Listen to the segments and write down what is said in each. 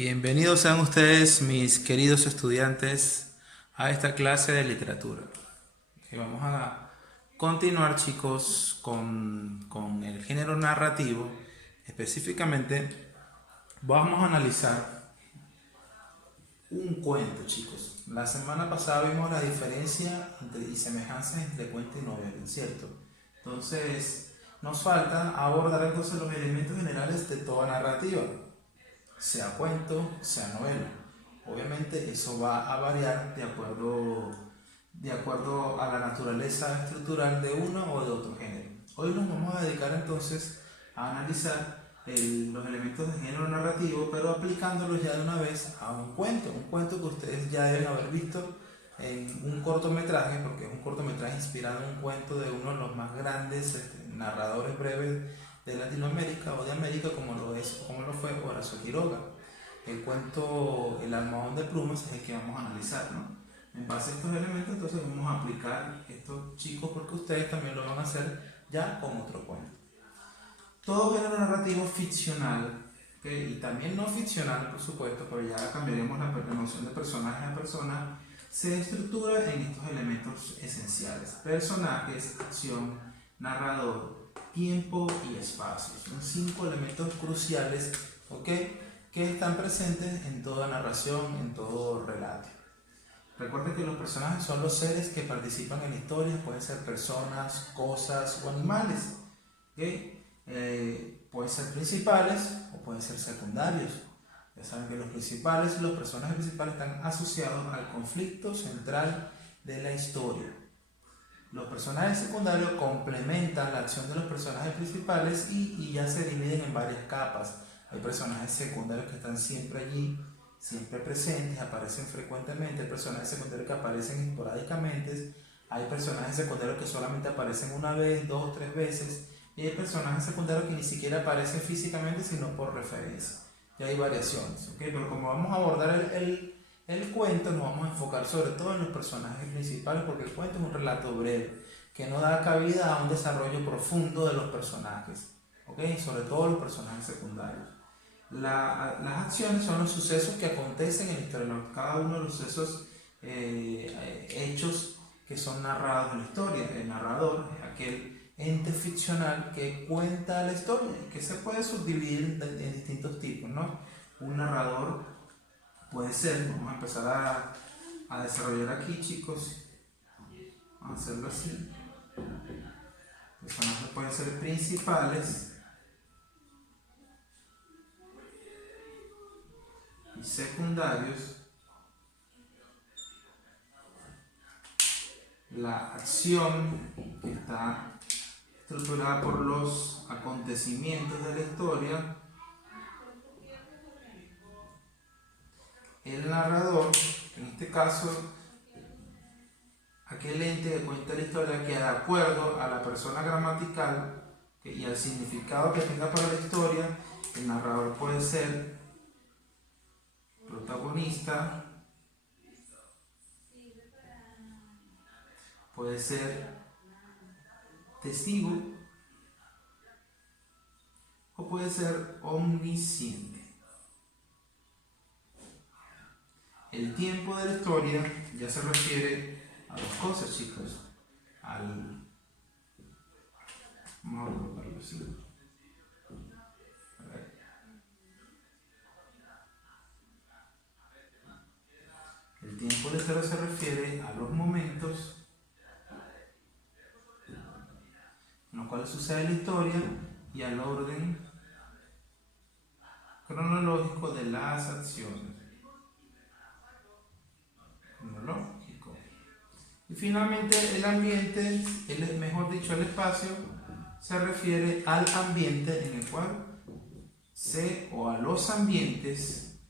Bienvenidos sean ustedes, mis queridos estudiantes, a esta clase de literatura. Vamos a continuar, chicos, con el género narrativo. Específicamente, vamos a analizar un cuento, chicos. La semana pasada vimos la diferencia y semejanzas entre cuento y novela, ¿cierto? Entonces, nos falta abordar entonces los elementos generales de toda narrativa, sea cuento, sea novela. Obviamente eso va a variar de acuerdo a la naturaleza estructural de uno o de otro género. Hoy nos vamos a dedicar entonces a analizar los elementos de género narrativo, pero aplicándolos ya de una vez a un cuento que ustedes ya deben haber visto en un cortometraje, porque es un cortometraje inspirado en un cuento de uno de los más grandes narradores breves de Latinoamérica o de América, como lo fue Horacio Quiroga. El cuento El almohadón de plumas es el que vamos a analizar, ¿no? En base a estos elementos, entonces vamos a aplicar estos chicos, porque ustedes también lo van a hacer ya con otro cuento. Todo género narrativo ficcional, ¿okay? Y también no ficcional, por supuesto, pero ya cambiaremos la noción de personaje a persona, se estructura en estos elementos esenciales: personajes, acción, narrador, tiempo y espacio. Son 5 elementos cruciales, ¿okay?, que están presentes en toda narración, en todo relato. Recuerden que los personajes son los seres que participan en la historia, pueden ser personas, cosas o animales, ¿okay? Pueden ser principales o pueden ser secundarios. Ya saben que los personajes principales están asociados al conflicto central de la historia. Los personajes secundarios complementan la acción de los personajes principales y ya se dividen en varias capas. Hay personajes secundarios que están siempre allí, siempre presentes, aparecen frecuentemente. Hay personajes secundarios que aparecen esporádicamente. Hay personajes secundarios que solamente aparecen una vez, 2 o 3 veces. Y hay personajes secundarios que ni siquiera aparecen físicamente, sino por referencia. Ya hay variaciones, ¿okay? Pero como vamos a abordar el cuento, nos vamos a enfocar sobre todo en los personajes principales, porque el cuento es un relato breve que no da cabida a un desarrollo profundo de los personajes, ¿okay? Sobre todo los personajes secundarios. Las acciones son los sucesos que acontecen en la historia, cada uno de los sucesos, hechos que son narrados en la historia. El narrador es aquel ente ficcional que cuenta la historia, que se puede subdividir en distintos tipos, ¿no? Un narrador puede ser, vamos a empezar a desarrollar aquí, chicos, vamos a hacerlo así. Personajes pueden ser principales y secundarios. La acción, que está estructurada por los acontecimientos de la historia. El narrador, en este caso, aquel ente que cuenta la historia que, de acuerdo a la persona gramatical y al significado que tenga para la historia, el narrador puede ser protagonista, puede ser testigo o puede ser omnisciente. El tiempo de la historia ya se refiere a dos cosas, chicos. Vamos a colocarlo así. El tiempo de la historia se refiere a los momentos en los cuales sucede la historia y al orden cronológico de las acciones. Cronológico. Y finalmente el ambiente, mejor dicho el espacio, se refiere al ambiente en el cual o a los ambientes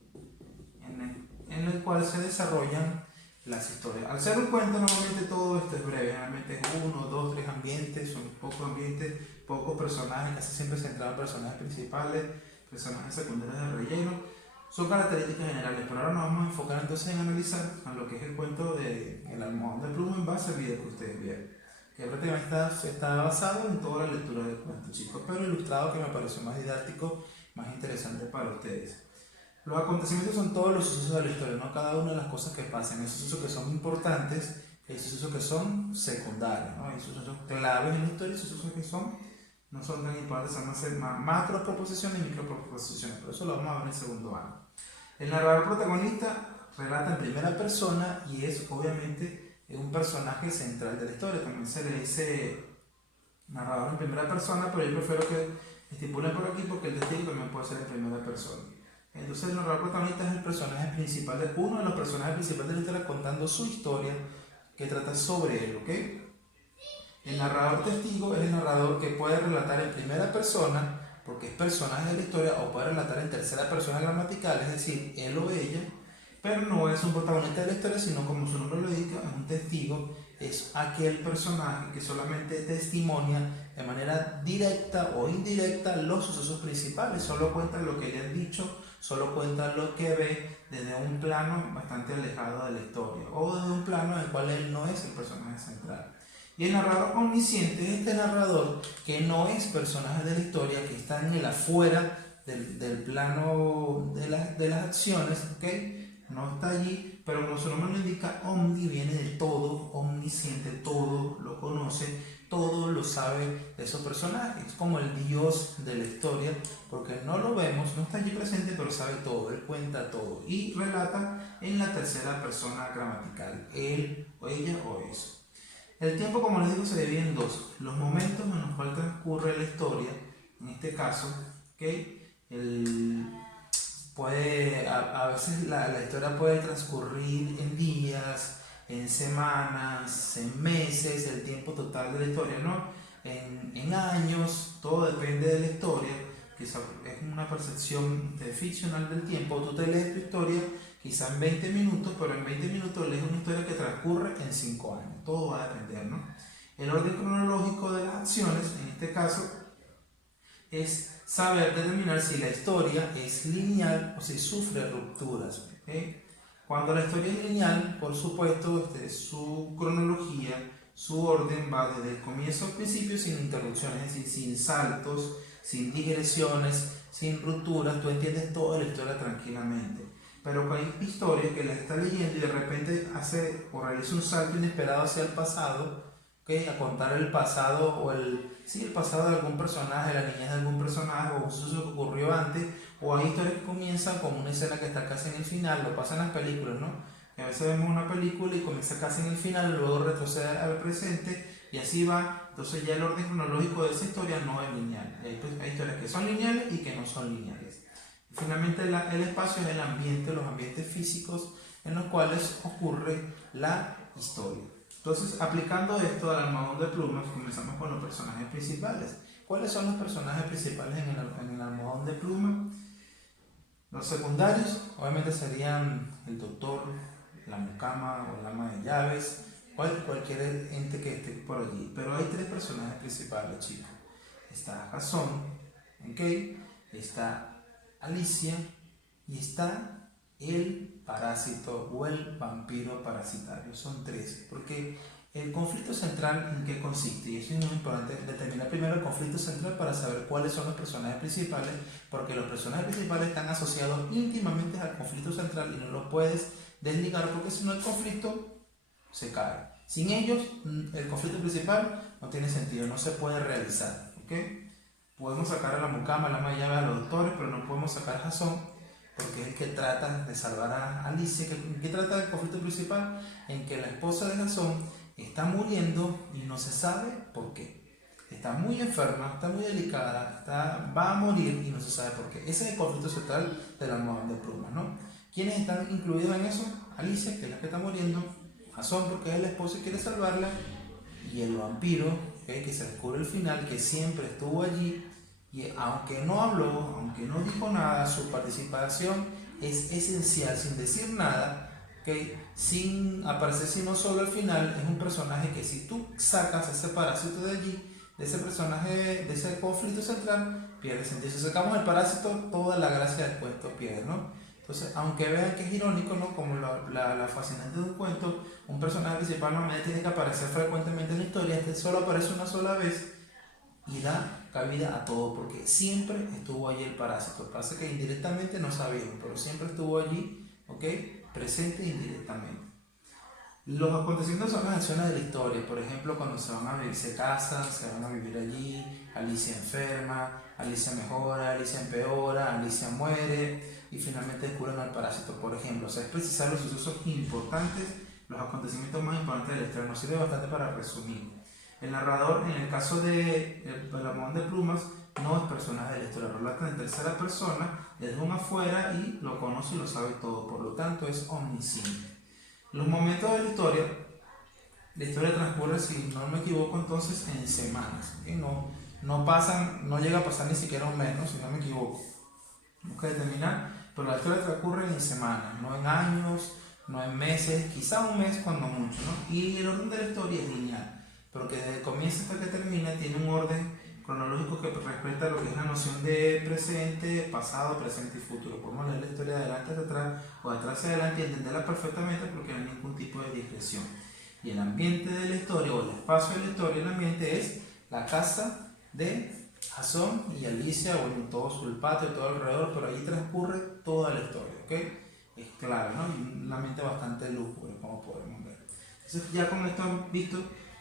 en el cual se desarrollan las historias. Al ser un cuento, normalmente todo esto es breve, generalmente es 1, 2, 3 ambientes, son pocos ambientes, pocos personajes, casi siempre centrado en personajes principales, personajes secundarios de relleno. Son características generales, pero ahora nos vamos a enfocar entonces en analizar a lo que es el cuento de El almohadón de plumas en base al video que ustedes vieron, que prácticamente está basado en toda la lectura del cuento, chicos, pero ilustrado, que me pareció más didáctico, más interesante para ustedes. Los acontecimientos son todos los sucesos de la historia, no cada una de las cosas que pasan. Hay sucesos que son importantes, hay sucesos que son secundarios, ¿no? Hay sucesos claves en la historia y sucesos que no son tan importantes, son más macroproposiciones y microproposiciones. Por eso lo vamos a ver en el segundo año. El narrador protagonista relata en primera persona y es obviamente un personaje central de la historia. También se le dice narrador en primera persona, pero yo prefiero que estipulen por aquí porque el testigo también puede ser en primera persona. Entonces el narrador protagonista es el personaje principal, uno de los personajes principales de la historia contando su historia que trata sobre él, ¿ok? El narrador testigo es el narrador que puede relatar en primera persona porque es personaje de la historia, o puede relatar en tercera persona gramatical, es decir, él o ella, pero no es un protagonista de la historia, sino como su nombre lo indica, es un testigo, es aquel personaje que solamente testimonia de manera directa o indirecta los sucesos principales, solo cuenta lo que le han dicho, solo cuenta lo que ve desde un plano bastante alejado de la historia, o desde un plano en el cual él no es el personaje central. Y el narrador omnisciente es este narrador que no es personaje de la historia, que está en el afuera del plano de las acciones, ¿ok? No está allí, pero como su nombre lo indica, omni viene de todo, omnisciente, todo lo conoce, todo lo sabe de esos personajes. Es como el Dios de la historia, porque no lo vemos, no está allí presente, pero sabe todo, él cuenta todo y relata en la tercera persona gramatical, él o ella o eso. El tiempo, como les digo, se divide en dos. Los momentos en los cuales transcurre la historia, en este caso, ¿okay? A veces la historia puede transcurrir en días, en semanas, en meses, el tiempo total de la historia, ¿no? En años, todo depende de la historia, quizá es una percepción ficcional del tiempo. Tú te lees tu historia quizá en 20 minutos, pero en 20 minutos lees una historia que transcurre en 5 años. Todo va a depender, ¿no? El orden cronológico de las acciones, en este caso, es saber determinar si la historia es lineal o si sufre rupturas, ¿okay? Cuando la historia es lineal, por supuesto, su cronología, su orden va desde el comienzo al principio sin interrupciones, es decir, sin saltos, sin digresiones, sin rupturas, tú entiendes toda la historia tranquilamente. Pero hay historias que las está leyendo y de repente hace o realiza un salto inesperado hacia el pasado, ¿okay? A contar el pasado o el pasado de algún personaje, la niñez de algún personaje o un suceso que ocurrió antes, o hay historias que comienzan con una escena que está casi en el final, lo pasa en las películas, ¿no? Que a veces vemos una película y comienza casi en el final, luego retrocede al presente y así va. Entonces ya el orden cronológico de esa historia no es lineal. Hay historias que son lineales y que no son lineales. Finalmente el espacio es el ambiente, los ambientes físicos en los cuales ocurre la historia. Entonces, aplicando esto al almohadón de plumas, comenzamos con los personajes principales. ¿Cuáles son los personajes principales en el almohadón de plumas? Los secundarios, obviamente serían el doctor, la mucama o el ama de llaves, cualquier ente que esté por allí. Pero hay tres personajes principales, chicos. Está Jasón, ¿okay? Está Alicia y está el parásito o el vampiro parasitario. Son tres, porque el conflicto central, ¿en qué consiste? Y eso es muy importante, determinar primero el conflicto central para saber cuáles son los personajes principales, porque los personajes principales están asociados íntimamente al conflicto central y no lo puedes desligar, porque si no el conflicto se cae. Sin ellos, el conflicto principal no tiene sentido, no se puede realizar, ¿okay? Podemos sacar a la mucama, a la ama de llaves, a los doctores, pero no podemos sacar a Jasón, porque es el que trata de salvar a Alicia. ¿Qué trata del conflicto principal? En que la esposa de Jasón está muriendo y no se sabe por qué. Está muy enferma, está muy delicada, va a morir y no se sabe por qué. Ese es el conflicto central del almohadón de plumas, ¿no? ¿Quiénes están incluidos en eso? Alicia, que es la que está muriendo, Jasón, porque es la esposa y quiere salvarla, y el vampiro, ¿okay? Que se descubre al final, que siempre estuvo allí, y aunque no habló, aunque no dijo nada, su participación es esencial, sin decir nada, ¿okay? Sin aparecer sino solo al final. Es un personaje que si tú sacas ese parásito de allí, de ese personaje, de ese conflicto central, pierde sentido. Si sacamos el parásito, toda la gracia del cuento pierde, ¿no? Entonces, aunque vean que es irónico, ¿no? Como la fascinante de un cuento, un personaje principal normalmente tiene que aparecer frecuentemente en la historia, este solo aparece una sola vez y da cabida a todo, porque siempre estuvo allí el parásito. Pasa que indirectamente no sabíamos, pero siempre estuvo allí, ¿ok? Presente indirectamente. Los acontecimientos son las acciones de la historia, por ejemplo, cuando se van a vivir, se casan, se van a vivir allí, Alicia enferma, Alicia mejora, Alicia empeora, Alicia muere y finalmente descubren al parásito, por ejemplo. O sea, es precisar los sucesos importantes, los acontecimientos más importantes de la historia. Nos sirve bastante para resumir. El narrador, en el caso de El Lamón de Plumas, no es personaje de la historia, relata en tercera persona, desde un afuera y lo conoce y lo sabe todo, por lo tanto es omnisciente. Los momentos de la historia transcurre, si no me equivoco, entonces en semanas, ¿okay? No llega a pasar ni siquiera un mes, ¿no? Si no me equivoco. Tenemos que determinar, pero la historia transcurre en semanas, no en años, no en meses, quizá un mes cuando mucho, ¿no? Y el orden de la historia es lineal, pero que desde el comienzo hasta que termina tiene un orden cronológico que respeta lo que es la noción de presente, pasado, presente y futuro. Podemos leer la historia de adelante hacia atrás o de atrás hacia adelante y entenderla perfectamente porque no hay ningún tipo de digresión. Y el ambiente de la historia o el espacio de la historia, el ambiente es la casa de Jasón y Alicia, bueno, todo el patio, todo alrededor, pero allí transcurre toda la historia, ¿ok? Es claro, ¿no? Y un ambiente bastante lúgubre, como podemos ver. Entonces, ya con esto han visto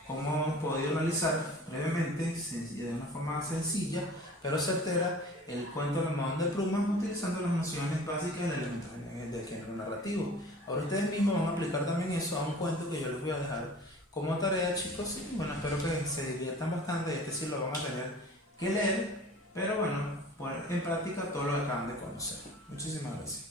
cómo hemos podido analizar brevemente, de una forma sencilla, pero certera, el cuento del Lamón de Plumas utilizando las nociones básicas de elementos del género narrativo. Ahora ustedes mismos van a aplicar también eso a un cuento que yo les voy a dejar como tarea, chicos, y bueno, espero que se diviertan bastante, este sí lo van a tener que leer, pero bueno, poner en práctica todo lo que acaban de conocer. Muchísimas gracias.